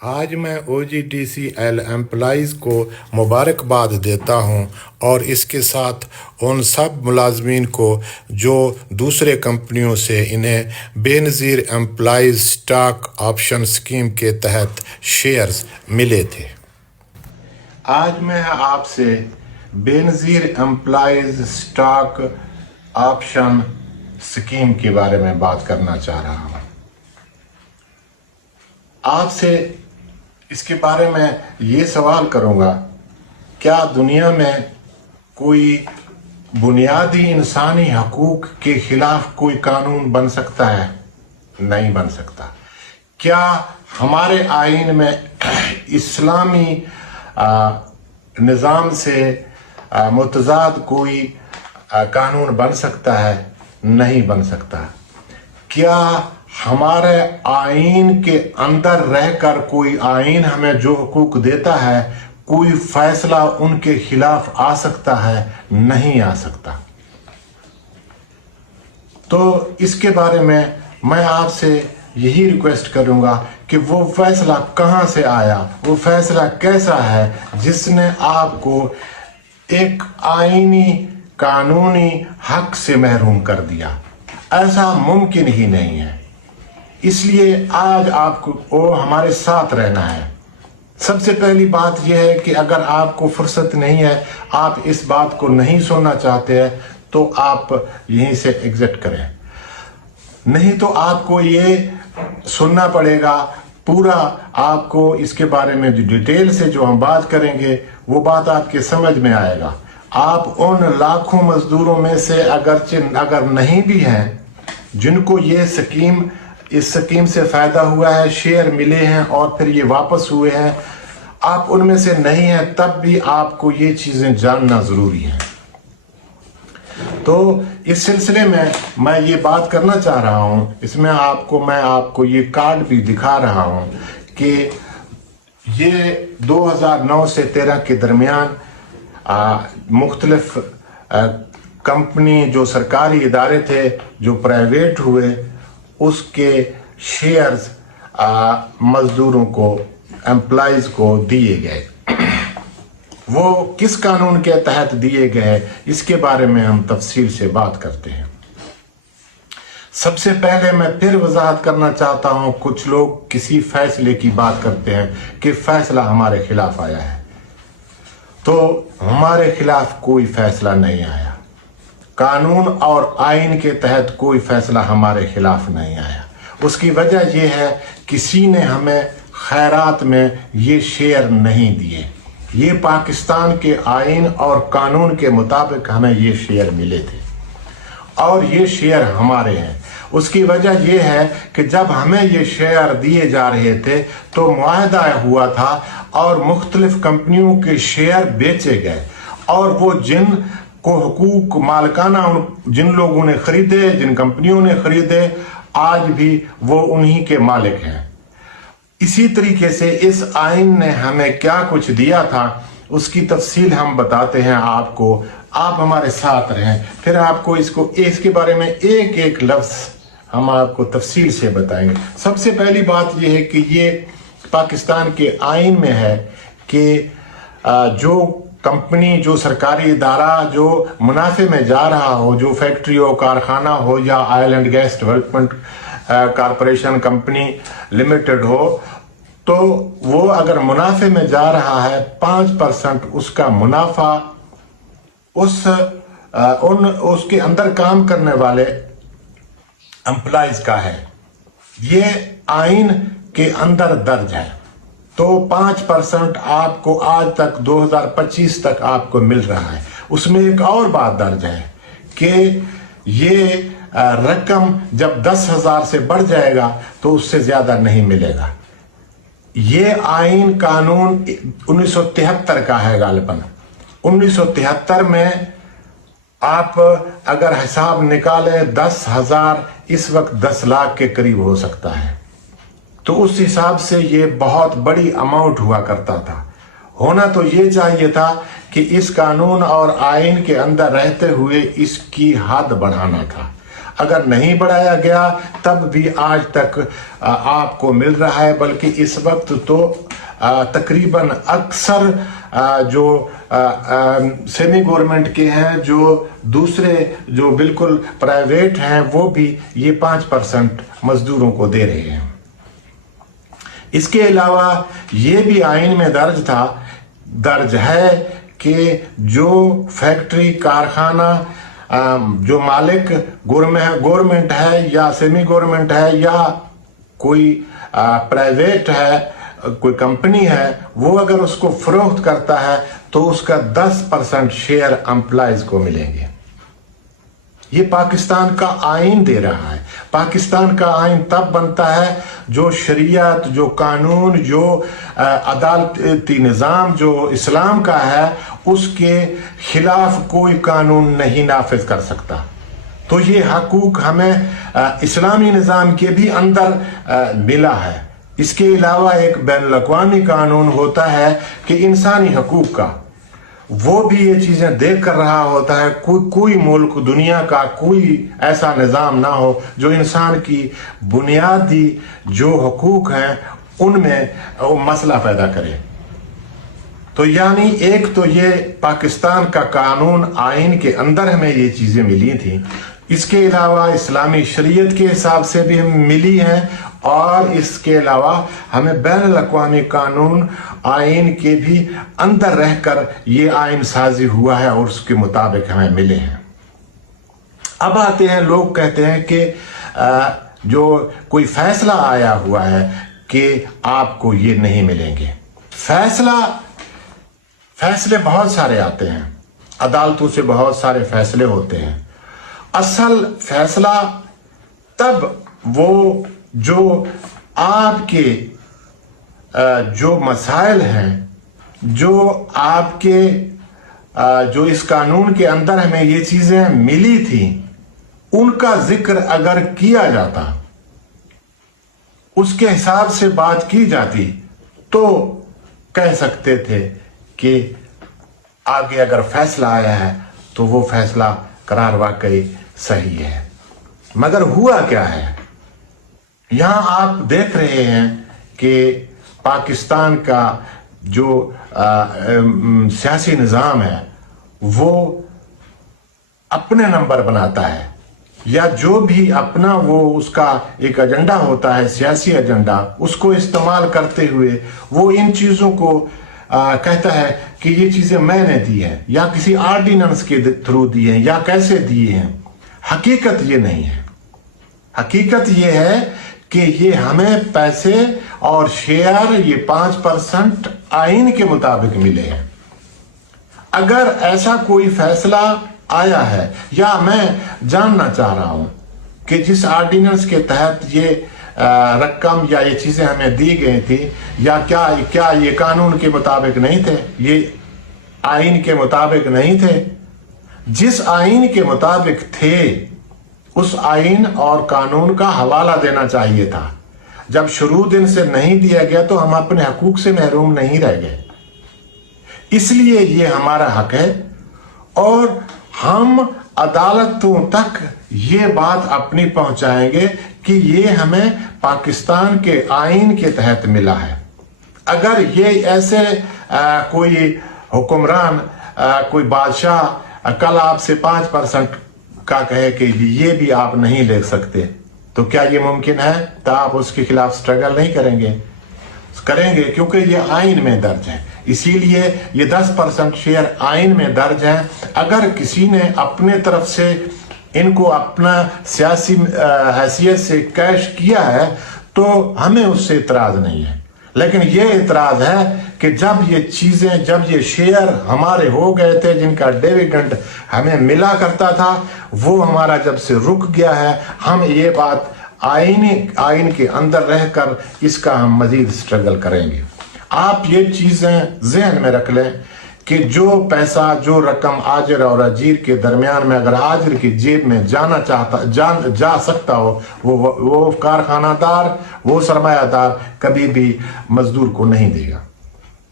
آج میں OGTCL employees کو مبارکباد دیتا ہوں اور اس کے ساتھ ان سب ملازمین کو جو دوسرے کمپنیوں سے انہیں بے نظیر امپلائیز اسٹاک آپشن اسکیم کے تحت شیئرز ملے تھے۔ آج میں آپ سے بے نظیر امپلائیز اسٹاک آپشن اسکیم کے بارے میں بات کرنا چاہ رہا ہوں۔ آپ سے اس کے بارے میں یہ سوال کروں گا، کیا دنیا میں کوئی بنیادی انسانی حقوق کے خلاف کوئی قانون بن سکتا ہے؟ نہیں بن سکتا۔ کیا ہمارے آئین میں اسلامی نظام سے متضاد کوئی قانون بن سکتا ہے؟ نہیں بن سکتا۔ کیا ہمارے آئین کے اندر رہ کر کوئی آئین ہمیں جو حقوق دیتا ہے کوئی فیصلہ ان کے خلاف آ سکتا ہے؟ نہیں آ سکتا۔ تو اس کے بارے میں آپ سے یہی ریکویسٹ کروں گا کہ وہ فیصلہ کہاں سے آیا، وہ فیصلہ کیسا ہے جس نے آپ کو ایک آئینی قانونی حق سے محروم کر دیا؟ ایسا ممکن ہی نہیں ہے۔ اس لیے آج آپ کو ہمارے ساتھ رہنا ہے۔ سب سے پہلی بات یہ ہے کہ اگر آپ کو فرصت نہیں ہے، آپ اس بات کو نہیں سننا چاہتے ہیں، تو آپ یہیں سے ایگزٹ کریں۔ نہیں تو آپ کو یہ سننا پڑے گا پورا، آپ کو اس کے بارے میں جو ڈیٹیل سے جو ہم بات کریں گے وہ بات آپ کے سمجھ میں آئے گا۔ آپ ان لاکھوں مزدوروں میں سے اگر نہیں بھی ہیں جن کو اس سکیم سے فائدہ ہوا ہے، شیئر ملے ہیں اور پھر یہ واپس ہوئے ہیں، آپ ان میں سے نہیں ہیں، تب بھی آپ کو یہ چیزیں جاننا ضروری ہے۔ تو اس سلسلے میں یہ بات کرنا چاہ رہا ہوں، اس میں میں آپ کو یہ کارڈ بھی دکھا رہا ہوں کہ یہ 2009 سے 13 کے درمیان مختلف کمپنی جو سرکاری ادارے تھے جو پرائیویٹ ہوئے، اس کے شیئرز مزدوروں کو، امپلائیز کو دیے گئے۔ وہ کس قانون کے تحت دیے گئے، اس کے بارے میں ہم تفصیل سے بات کرتے ہیں۔ سب سے پہلے میں پھر وضاحت کرنا چاہتا ہوں، کچھ لوگ کسی فیصلے کی بات کرتے ہیں کہ فیصلہ ہمارے خلاف آیا ہے، تو ہمارے خلاف کوئی فیصلہ نہیں آیا۔ قانون اور آئین کے تحت کوئی فیصلہ ہمارے خلاف نہیں آیا۔ اس کی وجہ یہ ہے کسی نے ہمیں خیرات میں یہ شیئر نہیں دیے۔ یہ پاکستان کے آئین اور قانون کے مطابق ہمیں یہ شیئر ملے تھے اور یہ شیئر ہمارے ہیں۔ اس کی وجہ یہ ہے کہ جب ہمیں یہ شیئر دیے جا رہے تھے تو معاہدہ ہوا تھا اور مختلف کمپنیوں کے شیئر بیچے گئے، اور وہ جن کو حقوق مالکانہ جن لوگوں نے خریدے، جن کمپنیوں نے خریدے، آج بھی وہ انہی کے مالک ہیں۔ اسی طریقے سے اس آئین نے ہمیں کیا کچھ دیا تھا اس کی تفصیل ہم بتاتے ہیں آپ کو، آپ ہمارے ساتھ رہیں، پھر آپ کو اس کے بارے میں ایک ایک لفظ ہم آپ کو تفصیل سے بتائیں گے۔ سب سے پہلی بات یہ ہے کہ یہ پاکستان کے آئین میں ہے کہ جو کمپنی، جو سرکاری ادارہ جو منافع میں جا رہا ہو، جو فیکٹری ہو، کارخانہ ہو یا oil and gas development corporation company limited ہو، تو وہ اگر منافع میں جا رہا ہے 5% اس کا منافع اس کے اندر کام کرنے والے امپلائیز کا ہے۔ یہ آئین کے اندر درج ہے، تو 5% آپ کو آج تک 2025 تک آپ کو مل رہا ہے۔ اس میں ایک اور بات درج ہے کہ یہ رقم جب 10,000 سے بڑھ جائے گا تو اس سے زیادہ نہیں ملے گا۔ یہ آئین قانون 1973 کا ہے غالباً۔ 1973 میں آپ اگر حساب نکالیں 10,000 اس وقت 10 لاکھ کے قریب ہو سکتا ہے، تو اس حساب سے یہ بہت بڑی اماؤنٹ ہوا کرتا تھا۔ ہونا تو یہ چاہیے تھا کہ اس قانون اور آئین کے اندر رہتے ہوئے اس کی حد بڑھانا تھا۔ اگر نہیں بڑھایا گیا تب بھی آج تک آپ کو مل رہا ہے، بلکہ اس وقت تو تقریباً اکثر جو سیمی گورنمنٹ کے ہیں، جو دوسرے جو بالکل پرائیویٹ ہیں، وہ بھی یہ 5% مزدوروں کو دے رہے ہیں۔ اس کے علاوہ یہ بھی آئین میں درج ہے کہ جو فیکٹری کارخانہ جو مالک گورنمنٹ ہے یا سیمی گورنمنٹ ہے یا کوئی پرائیویٹ ہے، کوئی کمپنی ہے، وہ اگر اس کو فروخت کرتا ہے تو اس کا 10% شیئر امپلائیز کو ملیں گے۔ یہ پاکستان کا آئین دے رہا ہے۔ پاکستان کا آئین تب بنتا ہے جو شریعت، جو قانون، جو عدالتی نظام جو اسلام کا ہے، اس کے خلاف کوئی قانون نہیں نافذ کر سکتا۔ تو یہ حقوق ہمیں اسلامی نظام کے بھی اندر ملا ہے۔ اس کے علاوہ ایک بین الاقوامی قانون ہوتا ہے کہ انسانی حقوق کا، وہ بھی یہ چیزیں دیکھ کر رہا ہوتا ہے۔ کوئی ملک دنیا کا کوئی ایسا نظام نہ ہو جو انسان کی بنیادی جو حقوق ہیں ان میں مسئلہ پیدا کرے۔ تو یعنی ایک تو یہ پاکستان کا قانون آئین کے اندر ہمیں یہ چیزیں ملی تھیں، اس کے علاوہ اسلامی شریعت کے حساب سے بھی ہمیں ملی ہیں، اور اس کے علاوہ ہمیں بین الاقوامی قانون آئین کے بھی اندر رہ کر یہ آئین سازی ہوا ہے اور اس کے مطابق ہمیں ملے ہیں۔ اب آتے ہیں، لوگ کہتے ہیں کہ جو کوئی فیصلہ آیا ہوا ہے کہ آپ کو یہ نہیں ملیں گے۔ فیصلے بہت سارے آتے ہیں، عدالتوں سے بہت سارے فیصلے ہوتے ہیں۔ اصل فیصلہ تب وہ جو آپ کے جو مسائل ہیں، جو آپ کے جو اس قانون کے اندر ہمیں یہ چیزیں ملی تھیں، ان کا ذکر اگر کیا جاتا، اس کے حساب سے بات کی جاتی، تو کہہ سکتے تھے کہ آگے اگر فیصلہ آیا ہے تو وہ فیصلہ قرار واقعی صحیح ہے۔ مگر ہوا کیا ہے؟ یہاں آپ دیکھ رہے ہیں کہ پاکستان کا جو سیاسی نظام ہے وہ اپنے نمبر بناتا ہے، یا جو بھی اپنا وہ اس کا ایک ایجنڈا ہوتا ہے، سیاسی ایجنڈا، اس کو استعمال کرتے ہوئے وہ ان چیزوں کو کہتا ہے کہ یہ چیزیں میں نے دی ہیں، یا کسی آرڈیننس کے تھرو دی ہیں، یا کیسے دیے ہیں۔ حقیقت یہ نہیں ہے۔ حقیقت یہ ہے کہ یہ ہمیں پیسے اور شیئر یہ 5% آئین کے مطابق ملے ہیں۔ اگر ایسا کوئی فیصلہ آیا ہے، یا میں جاننا چاہ رہا ہوں کہ جس آرڈیننس کے تحت یہ رقم یا یہ چیزیں ہمیں دی گئی تھی، یا کیا یہ قانون کے مطابق نہیں تھے، یہ آئین کے مطابق نہیں تھے؟ جس آئین کے مطابق تھے اس آئین اور قانون کا حوالہ دینا چاہیے تھا۔ جب شروع دن سے نہیں دیا گیا تو ہم اپنے حقوق سے محروم نہیں رہ گئے۔ اس لیے یہ ہمارا حق ہے، اور ہم عدالتوں تک یہ بات اپنی پہنچائیں گے کہ یہ ہمیں پاکستان کے آئین کے تحت ملا ہے۔ اگر یہ ایسے کوئی حکمران، کوئی بادشاہ کل آپ سے 5% کا کہے کہ یہ بھی آپ نہیں لے سکتے، تو کیا یہ ممکن ہے؟ تو آپ اس کے خلاف سٹرگل نہیں کریں گے، کیونکہ یہ آئین میں درج ہے۔ اسی لیے یہ 10% شیئر آئین میں درج ہے۔ اگر کسی نے اپنے طرف سے ان کو اپنا سیاسی حیثیت سے کیش کیا ہے تو ہمیں اس سے اعتراض نہیں ہے، لیکن یہ اعتراض ہے کہ جب یہ شیئر ہمارے ہو گئے تھے، جن کا ڈیویڈنڈ ہمیں ملا کرتا تھا، وہ ہمارا جب سے رک گیا ہے، ہم یہ بات آئین کے اندر رہ کر اس کا ہم مزید سٹرگل کریں گے۔ آپ یہ چیزیں ذہن میں رکھ لیں کہ جو پیسہ، جو رقم آجر اور اجیر کے درمیان میں اگر آجر کی جیب میں جا سکتا ہو، وہ کارخانہ دار، وہ سرمایہ دار کبھی بھی مزدور کو نہیں دے گا،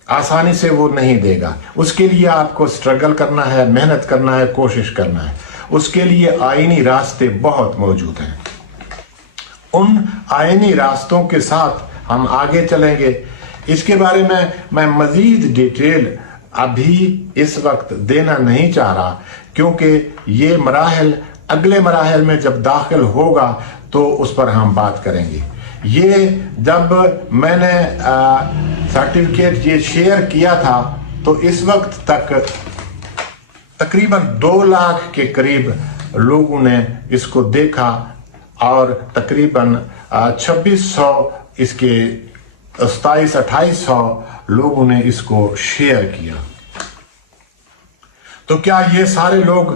آسانی سے وہ نہیں دے گا۔ اس کے لیے آپ کو سٹرگل کرنا ہے، محنت کرنا ہے، کوشش کرنا ہے۔ उसके लिए आईनी रास्ते बहुत मौजूद हैं। उन आईनी रास्तों के साथ हम आगे चलेंगे। इसके बारे में मैं मजीद डिटेल अभी इस वक्त देना नहीं चाह रहा, क्योंकि ये मराहल अगले मराहल में जब दाखिल होगा तो उस पर हम बात करेंगे। ये जब मैंने सर्टिफिकेट ये शेयर किया था तो इस वक्त तक तकरीबन 2 लाख के करीब लोगों ने इसको देखा और तकरीबन 2600 इसके 2700-2800 लोगों ने इसको शेयर किया। तो क्या ये सारे लोग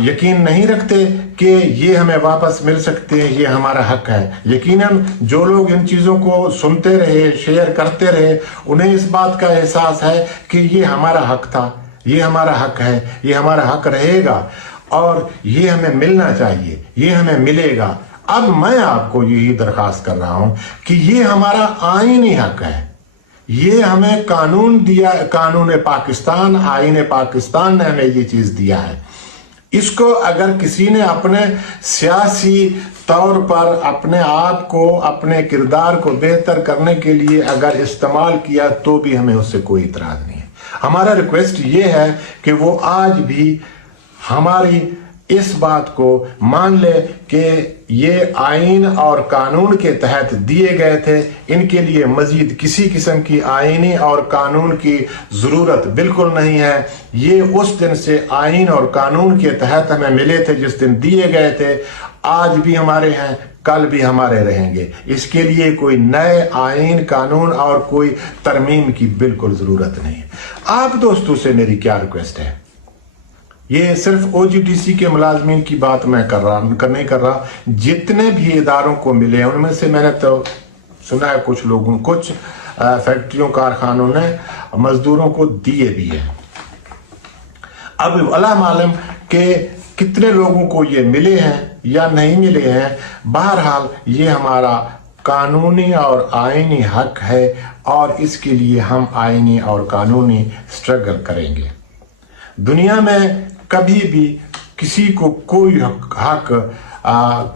यकीन नहीं रखते कि ये हमें वापस मिल सकते हैं, ये हमारा हक है? यकीनन जो लोग इन चीज़ों को सुनते रहे, शेयर करते रहे, उन्हें इस बात का एहसास है कि ये हमारा हक था, ये हमारा हक है, ये हमारा हक रहेगा और ये हमें मिलना चाहिए, ये हमें मिलेगा। अब मैं आपको यही दरखास्त कर रहा हूं कि ये हमारा आईनी हक है, ये हमें कानून दिया, कानून पाकिस्तान, आईन पाकिस्तान ने हमें ये चीज दिया है। इसको अगर किसी ने अपने सियासी तौर पर अपने आप को, अपने किरदार को बेहतर करने के लिए अगर इस्तेमाल किया तो भी हमें उससे कोई इतराज नहीं है। हमारा रिक्वेस्ट ये है कि वो आज भी हमारी इस बात को मान ले कि ये आइन और कानून के तहत दिए गए थे, इनके लिए मजीद किसी किस्म की आइनी और कानून की ज़रूरत बिल्कुल नहीं है। ये उस दिन से आइन और कानून के तहत हमें मिले थे जिस दिन दिए गए थे, आज भी हमारे हैं, कल भी हमारे रहेंगे। इसके लिए कोई नए आइन, कानून और कोई तरमीम की बिल्कुल ज़रूरत नहीं है। आप दोस्तों से मेरी क्या रिक्वेस्ट है, ये सिर्फ OGTC के मुलाजमीन की बात मैं नहीं कर रहा, जितने भी इदारों को मिले उनमें से मैंने तो सुना है कुछ लोगों, कुछ फैक्ट्रियों, कारखानों ने मजदूरों को दिए भी है। अब अल्लाह मालूम कि कितने लोगों को ये मिले हैं या नहीं मिले हैं। बहरहाल ये हमारा कानूनी और आईनी हक है और इसके लिए हम आईनी और कानूनी स्ट्रगल करेंगे। दुनिया में कभी भी किसी को कोई हक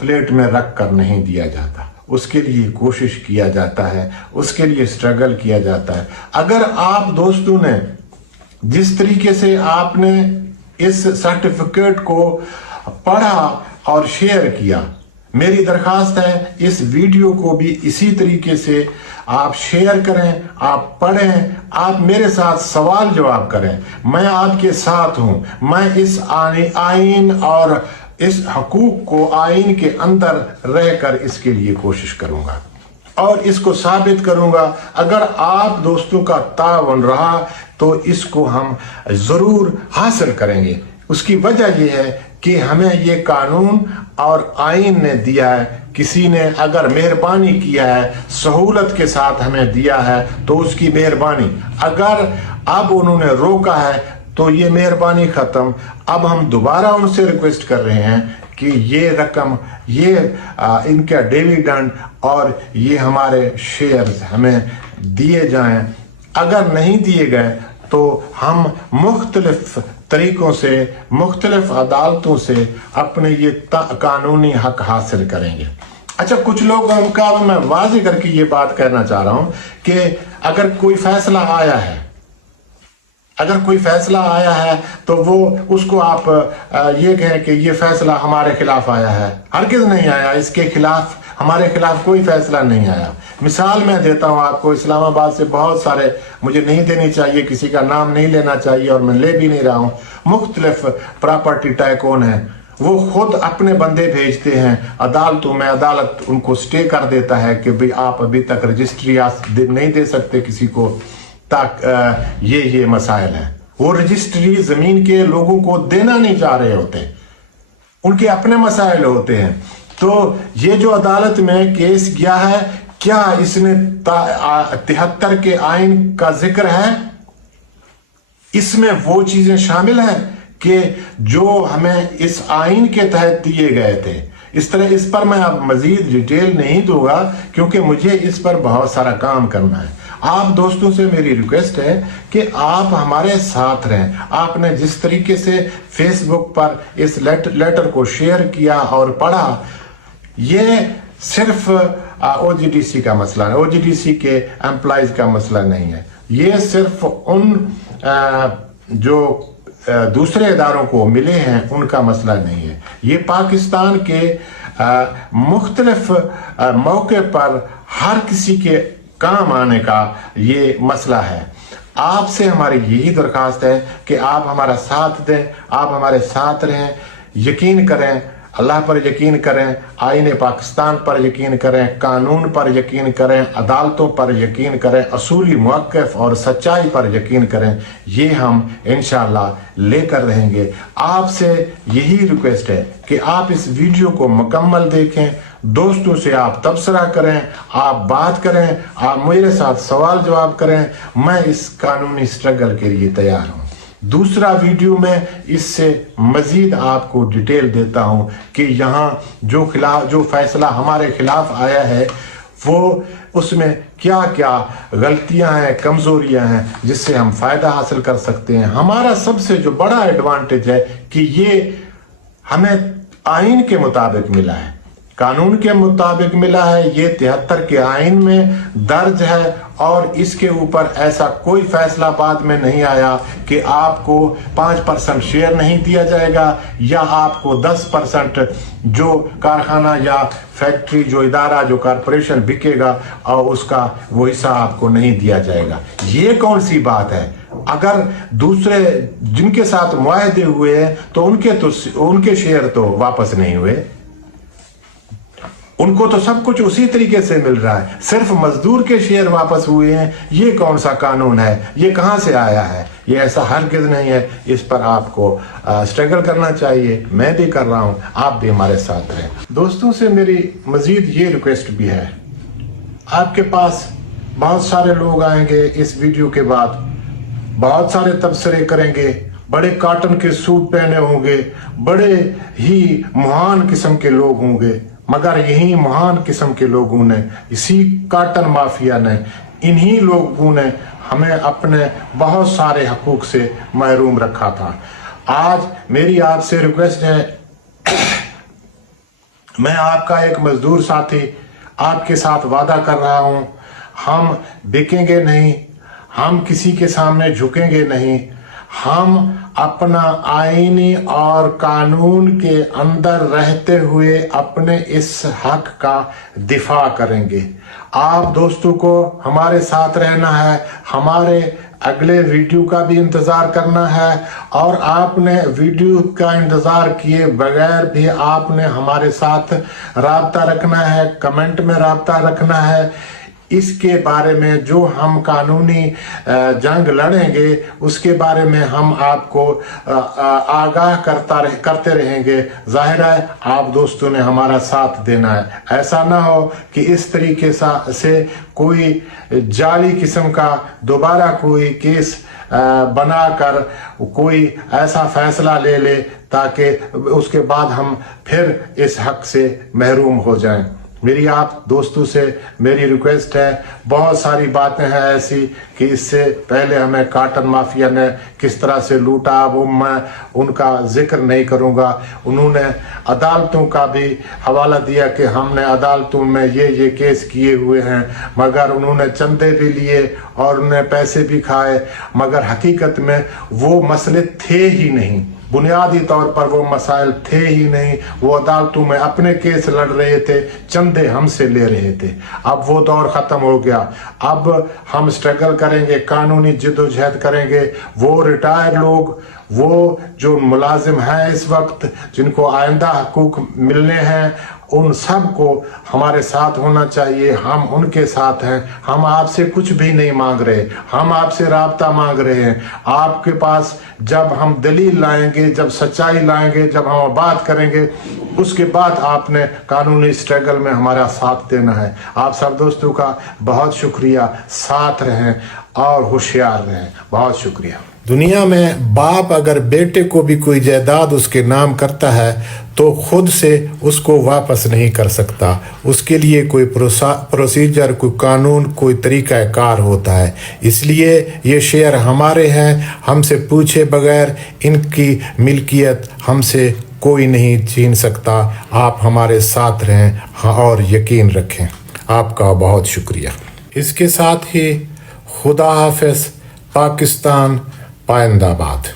प्लेट में रख कर नहीं दिया जाता, उसके लिए कोशिश किया जाता है, उसके लिए स्ट्रगल किया जाता है। अगर आप दोस्तों ने जिस तरीके से आपने इस सर्टिफिकेट को पढ़ा और शेयर किया, मेरी दरखास्त है इस वीडियो को भी इसी तरीके से आप शेयर करें, आप पढ़ें, आप मेरे साथ सवाल जवाब करें। मैं आपके साथ हूं। मैं इस आइन और इस हकूक को आइन के अंदर रहकर इसके लिए कोशिश करूंगा और इसको साबित करूंगा। अगर आप दोस्तों का तावन रहा तो इसको हम जरूर हासिल करेंगे। उसकी वजह यह है कि हमें ये कानून और आइन ने दिया है। किसी ने अगर मेहरबानी किया है, सहूलत के साथ हमें दिया है तो उसकी मेहरबानी। अगर अब उन्होंने रोका है तो ये मेहरबानी खत्म। अब हम दोबारा उनसे रिक्वेस्ट कर रहे हैं कि ये रकम, ये इनका डिविडेंड और ये हमारे शेयर्स हमें दिए जाएं। अगर नहीं दिए गए तो हम मुख्तलिफ तरीकों से, मुख्तलिफ अदालतों से अपने ये कानूनी हक हासिल करेंगे। अच्छा, कुछ लोग उनका मैं वाज़ेह करके ये बात कहना चाह रहा हूं कि अगर कोई फैसला आया है, अगर कोई फैसला आया है तो वो उसको आप ये कहें कि ये फैसला हमारे खिलाफ आया है। हरगिज़ नहीं आया, इसके खिलाफ, हमारे खिलाफ कोई फैसला नहीं आया। मिसाल मैं देता हूं आपको, इस्लामाबाद से बहुत सारे, मुझे नहीं देनी चाहिए, किसी का नाम नहीं लेना चाहिए और मैं ले भी नहीं रहा हूं, मुख्तलिफ प्रॉपर्टी टाइकून हैं। वो खुद अपने बंदे भेजते हैं अदालतों में, अदालत उनको स्टे कर देता है कि भाई आप अभी तक रजिस्ट्री नहीं दे सकते किसी को, ताक ये मसाइल हैं। वो रजिस्ट्री जमीन के लोगों को देना नहीं चाह रहे होते, उनके अपने मसाइल होते हैं। तो ये जो अदालत में केस गया है, क्या इसने 73 के आइन का जिक्र है? इसमें वो चीजें शामिल हैं कि जो हमें इस आइन के तहत दिए गए थे। इस पर मैं अब मजीद डिटेल नहीं दूंगा क्योंकि मुझे इस पर बहुत सारा काम करना है। आप दोस्तों से मेरी रिक्वेस्ट है कि आप हमारे साथ रहें। आपने जिस तरीके से फेसबुक पर इस लेटर को शेयर किया और पढ़ा, ये सिर्फ OGDC का मसला है, OGDC के एम्प्लॉइज का मसला नहीं है। ये सिर्फ उन जो दूसरे इदारों को मिले हैं उनका मसला नहीं है। ये पाकिस्तान के मुख्तलिफ मौके पर हर किसी के काम आने का ये मसला है। आपसे हमारी यही दरख्वास्त है कि आप हमारा साथ दें, आप हमारे साथ रहें, यकीन करें, अल्लाह पर यकीन करें, आईने पाकिस्तान पर यकीन करें, कानून पर यकीन करें, अदालतों पर यकीन करें, असूली मौक़िफ़ और सच्चाई पर यकीन करें। ये हम इंशाअल्लाह लेकर रहेंगे। आपसे यही रिक्वेस्ट है कि आप इस वीडियो को मुकम्मल देखें, दोस्तों से आप तबसरा करें, आप बात करें, आप मेरे साथ सवाल जवाब करें। मैं इस कानूनी स्ट्रगल के लिए तैयार हूँ। दूसरा वीडियो में इससे मजीद आपको डिटेल देता हूं कि यहाँ जो फैसला हमारे खिलाफ आया है वो उसमें क्या क्या गलतियां हैं, कमजोरियां हैं, जिससे हम फायदा हासिल कर सकते हैं। हमारा सबसे जो बड़ा एडवांटेज है कि ये हमें आइन के मुताबिक मिला है, कानून के मुताबिक मिला है। ये 73 के आइन में दर्ज है और इसके ऊपर ऐसा कोई फैसला बाद में नहीं आया कि आपको 5% शेयर नहीं दिया जाएगा या आपको 10% जो कारखाना या फैक्ट्री, जो इदारा, जो कॉरपोरेशन बिकेगा और उसका वो हिस्सा आपको नहीं दिया जाएगा। ये कौन सी बात है? अगर दूसरे जिनके साथ मुआहदे हुए हैं तो उनके शेयर तो वापस नहीं हुए, उनको तो सब कुछ उसी तरीके से मिल रहा है, सिर्फ मजदूर के शेयर वापस हुए हैं। ये कौन सा कानून है? ये कहां से आया है? ये ऐसा हरगिज़ नहीं है। इस पर आपको स्ट्रगल करना चाहिए। मैं भी कर रहा हूं, आप भी हमारे साथ रहें। दोस्तों से मेरी मजीद ये रिक्वेस्ट भी है, आपके पास बहुत सारे लोग आएंगे इस वीडियो के बाद, बहुत सारे तबसरे करेंगे, बड़े कॉटन के सूट पहने होंगे, बड़े ही महान किस्म के लोग होंगे, मगर यही महान किस्म के लोगों ने, इसी कॉटन माफिया ने, इन्हीं लोगों ने हमें अपने बहुत सारे हकूक से महरूम रखा था। आज मेरी आपसे रिक्वेस्ट है, मैं आपका एक मजदूर साथी आपके साथ वादा कर रहा हूं, हम बिकेंगे नहीं, हम किसी के सामने झुकेंगे नहीं, हम अपना आईनी और कानून के अंदर रहते हुए अपने इस हक का दिफा करेंगे। आप दोस्तों को हमारे साथ रहना है, हमारे अगले वीडियो का भी इंतज़ार करना है और आपने वीडियो का इंतज़ार किए बगैर भी आपने हमारे साथ राब्ता रखना है, कमेंट में राब्ता रखना है। इसके बारे में जो हम कानूनी जंग लड़ेंगे उसके बारे में हम आपको आगाह करते रहेंगे। जाहिर है आप दोस्तों ने हमारा साथ देना है। ऐसा ना हो कि इस तरीके से कोई जाली किस्म का दोबारा कोई केस बनाकर कोई ऐसा फैसला ले ले ताकि उसके बाद हम फिर इस हक से महरूम हो जाएं। मेरी आप दोस्तों से मेरी रिक्वेस्ट है, बहुत सारी बातें हैं ऐसी कि इससे पहले हमें कॉटन माफिया ने किस तरह से लूटा, वो मैं उनका जिक्र नहीं करूंगा। उन्होंने अदालतों का भी हवाला दिया कि हमने अदालतों में ये केस किए हुए हैं, मगर उन्होंने चंदे भी लिए और उन्होंने पैसे भी खाए, मगर हकीकत में वो मसले थे ही नहीं, बुनियादी तौर पर वो मसाइल थे ही नहीं। वो अदालतों में अपने केस लड़ रहे थे, चंदे हमसे ले रहे थे। अब वो दौर ख़त्म हो गया। अब हम स्ट्रगल करेंगे, कानूनी जद्दोजहद करेंगे। वो रिटायर लोग, वो जो मुलाजिम हैं इस वक्त, जिनको आइंदा हकूक मिलने हैं, उन सब को हमारे साथ होना चाहिए। हम उनके साथ हैं। हम आपसे कुछ भी नहीं मांग रहे, हम आपसे राब्ता मांग रहे हैं। आपके पास जब हम दलील लाएंगे, जब सच्चाई लाएंगे, जब हम बात करेंगे, उसके बाद आपने कानूनी स्ट्रगल में हमारा साथ देना है। आप सब दोस्तों का बहुत शुक्रिया, साथ रहें और होशियार रहें। बहुत शुक्रिया। दुनिया में बाप अगर बेटे को भी कोई जायदाद उसके नाम करता है तो खुद से उसको वापस नहीं कर सकता। उसके लिए कोई प्रोसीजर, कोई कानून, कोई तरीक़ाकार होता है। इसलिए ये शेयर हमारे हैं, हमसे पूछे बगैर इनकी मिल्कियत हमसे कोई नहीं छीन सकता। आप हमारे साथ रहें और यकीन रखें। आपका बहुत शुक्रिया। इसके साथ ही खुदा हाफ़िज़। पाकिस्तान पाइंदाबाद।